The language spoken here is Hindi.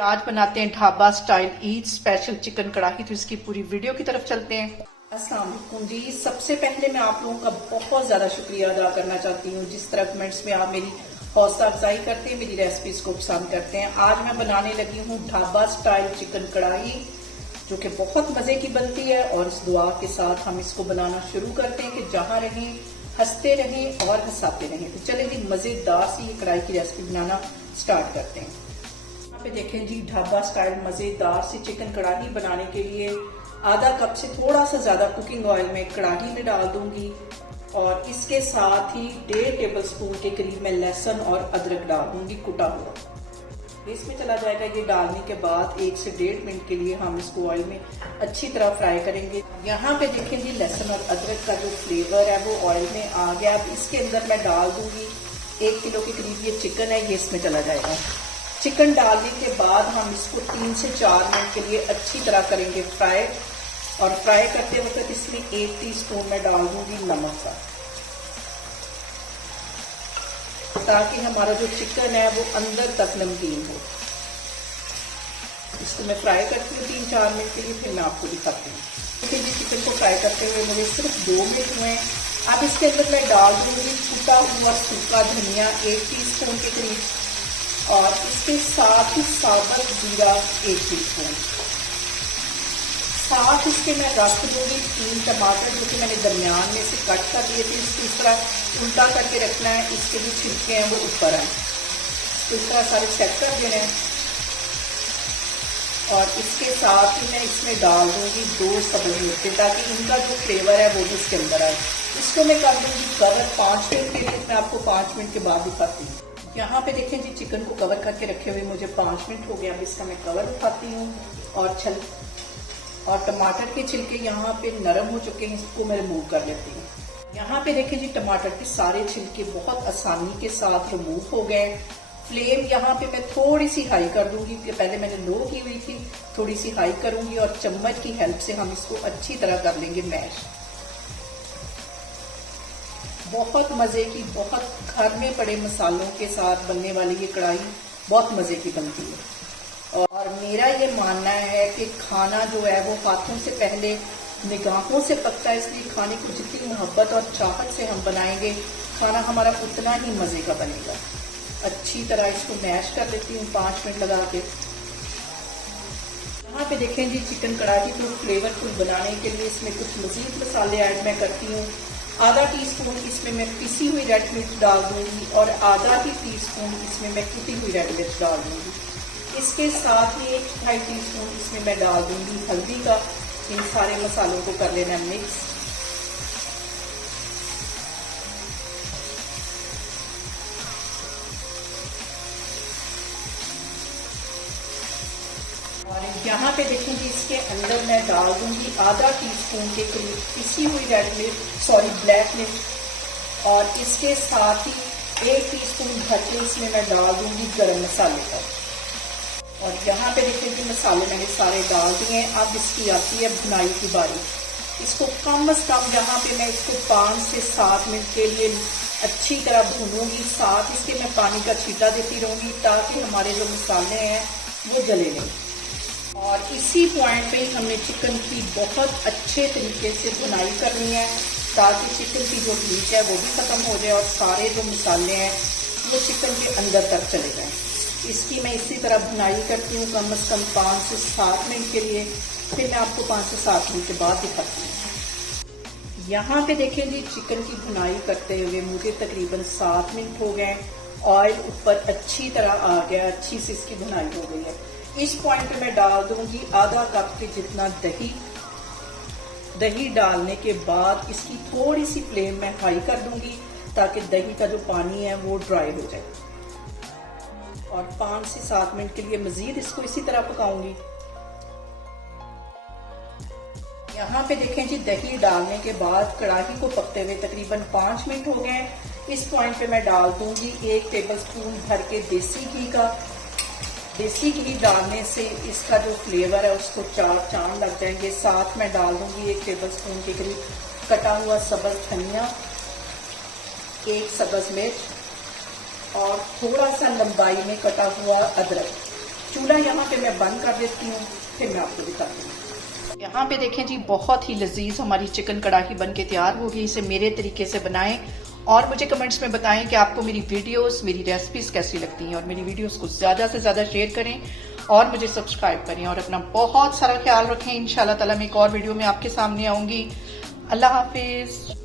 आज बनाते हैं dhaba style Eid special chicken कढ़ाई। तो इसकी पूरी वीडियो की तरफ चलते हैं। अस्सलाम वालेकुम जी। सबसे पहले मैं आप लोगों का बहुत ज़्यादा शुक्रिया अदा करना चाहती हूँ जिस तरह कमेंट्स में आप मेरी हौसला अफजाई करते हैं, मेरी रेसिपीज को पसंद करते हैं। आज मैं बनाने लगी हूँ ढाबा स्टाइल चिकन कढ़ाई जो कि बहुत मज़े की बनती है। और इस दुआ के साथ हम इसको बनाना शुरू करते हैं कि जहाँ रहें हंसते रहें और हंसाते रहें। तो चले जी मज़ेदार सी ये कढ़ाई की रेसिपी बनाना स्टार्ट करते हैं। यहाँ पे देखें जी ढाबा स्टाइल मज़ेदार सी चिकन कढ़ाई बनाने के लिए आधा कप से थोड़ा सा ज़्यादा कुकिंग ऑयल में कढ़ाई में डाल दूंगी और इसके साथ ही 1.5 टेबल स्पून के करीब मैं लहसुन और अदरक डाल दूंगी कुटा हुआ। इसमें चला जाएगा। ये डालने के बाद 1 से 1.5 मिनट के लिए हम इसको ऑयल में अच्छी तरह फ्राई करेंगे। यहाँ पे देखें जी लहसुन और अदरक का जो फ्लेवर है वो ऑयल में आ गया। अब इसके अंदर मैं डाल दूंगी 1 किलो के करीब ये चिकन है, ये इसमें चला जाएगा। चिकन डालने के बाद हम इसको 3 से 4 मिनट के लिए अच्छी तरह करेंगे फ्राई। और फ्राई करते वक्त इसमें 1 टीस्पून मैं डाल दूंगी नमक का, ताकि हमारा जो चिकन है वो अंदर तक नमकीन हो। इसको मैं फ्राई करती हूँ 3-4 मिनट के लिए, फिर मैं आपको दिखाती हूँ। देखिए जी चिकन को फ्राई करते हुए मुझे सिर्फ 2 मिनट हुए हैं। अब इसके अंदर मैं डाल दूंगी कुटा हुआ सूखा धनिया 1 टीस्पून के करीब और इसके साथ ही साबुत जीरा 1 टीस्पून। साथ इसके मैं रख दूंगी 3 टमाटर जो कि मैंने दरमियान में से कट कर दिए थे। इसको इस तरह उल्टा करके रखना है, इसके जो छिलके हैं वो ऊपर आए। तो इस तरह सारे सेट कर देना है। और इसके साथ ही मैं इसमें डाल दूंगी 2 सब्ज़ मिर्चें ताकि इनका जो फ्लेवर है वो भी इसके अंदर आए। इसको मैं कर दूंगी कवर 5 मिनट के लिए। मैं आपको 5 मिनट के बाद दिखाती हूँ। यहाँ पे देखें जी चिकन को कवर करके रखे हुए मुझे 5 मिनट हो गया। अब इसका मैं कवर उठाती हूँ और टमाटर के छिलके यहाँ पे नरम हो चुके हैं, इसको मैं रिमूव कर लेती हूँ। यहाँ पे देखें जी टमाटर के सारे छिलके बहुत आसानी के साथ रिमूव हो गए। फ्लेम यहाँ पे मैं थोड़ी सी हाई कर दूंगी क्योंकि पहले मैंने लो की हुई थी, थोड़ी सी हाई करूंगी और चम्मच की हेल्प से हम इसको अच्छी तरह कर लेंगे मैश। बहुत मजे की, बहुत घर में पड़े मसालों के साथ बनने वाली ये कढ़ाई बहुत मजे की बनती है। और मेरा ये मानना है कि खाना जो है वो हाथों से पहले निगाहों से पकता है, इसलिए खाने को जितनी मोहब्बत और चाहत से हम बनाएंगे खाना हमारा उतना ही मज़े का बनेगा। अच्छी तरह इसको मैश कर लेती हूँ 5 मिनट लगा के। यहाँ पे देखें जी चिकन कढ़ाई को फ्लेवरफुल बनाने के लिए इसमें कुछ मज़ीद मसाले ऐड मैं करती हूँ। आधा टीस्पून इसमें मैं पिसी हुई रेड मिर्च डाल दूँगी और आधा ही टीस्पून इसमें मैं कुटी हुई रेड मिर्च डाल दूँगी। इसके साथ ही 1 टीस्पून इसमें मैं डाल दूंगी हल्दी का। इन सारे मसालों को कर लेना मिक्स। और यहाँ पे देखेंगे इसके अंदर मैं डाल दूंगी आधा टीस्पून के करीब पिसी हुई ब्लैक मिर्च और इसके साथ ही 1 टीस्पून भर के इसमें मैं डाल दूंगी गरम मसाले का। और यहाँ पे देखिए कि मसाले मैंने सारे डाल दिए हैं। अब इसकी आती है भुनाई की बारी। इसको कम से कम यहाँ पे मैं इसको 5 से 7 मिनट के लिए अच्छी तरह भूनूंगी। साथ इसके मैं पानी का छींटा देती रहूँगी ताकि हमारे जो मसाले हैं वो जले नहीं। और इसी पॉइंट पे ही हमने चिकन की बहुत अच्छे तरीके से भुनाई करनी है ताकि चिकन की जो हीट है वो भी ख़त्म हो जाए और सारे जो मसाले हैं वो चिकन के अंदर तक चले जाएँ। इसकी मैं इसी तरह भुनाई करती हूँ कम से कम 5 से 7 मिनट के लिए। फिर मैं आपको 5 से 7 मिनट के बाद दिखाती हूँ। यहाँ पे देखें जी चिकन की भुनाई करते हुए मुझे तकरीबन 7 मिनट हो गए। ऑयल ऊपर अच्छी तरह आ गया, अच्छी सी इसकी भुनाई हो गई है। इस पॉइंट पे मैं डाल दूंगी आधा कप के जितना दही। दही डालने के बाद इसकी थोड़ी सी फ्लेम मैं हाई कर दूंगी ताकि दही का जो पानी है वो ड्राई हो जाए। और 5 से 7 मिनट के लिए मजीद इसको इसी तरह पकाऊंगी। यहाँ पे देखें जी दही डालने के बाद कढ़ाई को पकते हुए तकरीबन 5 मिनट हो गए। इस पॉइंट पे मैं डाल दूंगी 1 टेबलस्पून भर के देसी घी का। देसी घी डालने से इसका जो फ्लेवर है उसको 4 चांद लग जाएंगे। साथ में डाल दूंगी 1 टेबलस्पून के करीब कटा हुआ सब्ज़ धनिया, 1 सब्ज़ मिर्च और थोड़ा सा लंबाई में कटा हुआ अदरक। चूल्हा यहाँ पे मैं बंद कर देती हूँ, फिर मैं आपको दिखाती हूँ। यहाँ पे देखें जी, बहुत ही लजीज हमारी चिकन कढ़ाई बन के तैयार हो गई। इसे मेरे तरीके से बनाएं और मुझे कमेंट्स में बताएं कि आपको मेरी वीडियोस, मेरी रेसिपीज कैसी लगती हैं। और मेरी वीडियोस को ज़्यादा से ज़्यादा शेयर करें और मुझे सब्सक्राइब करें और अपना बहुत सारा ख्याल रखें। इंशाल्लाह ताला मैं एक और वीडियो में आपके सामने आऊँगी। अल्लाह हाफिज़।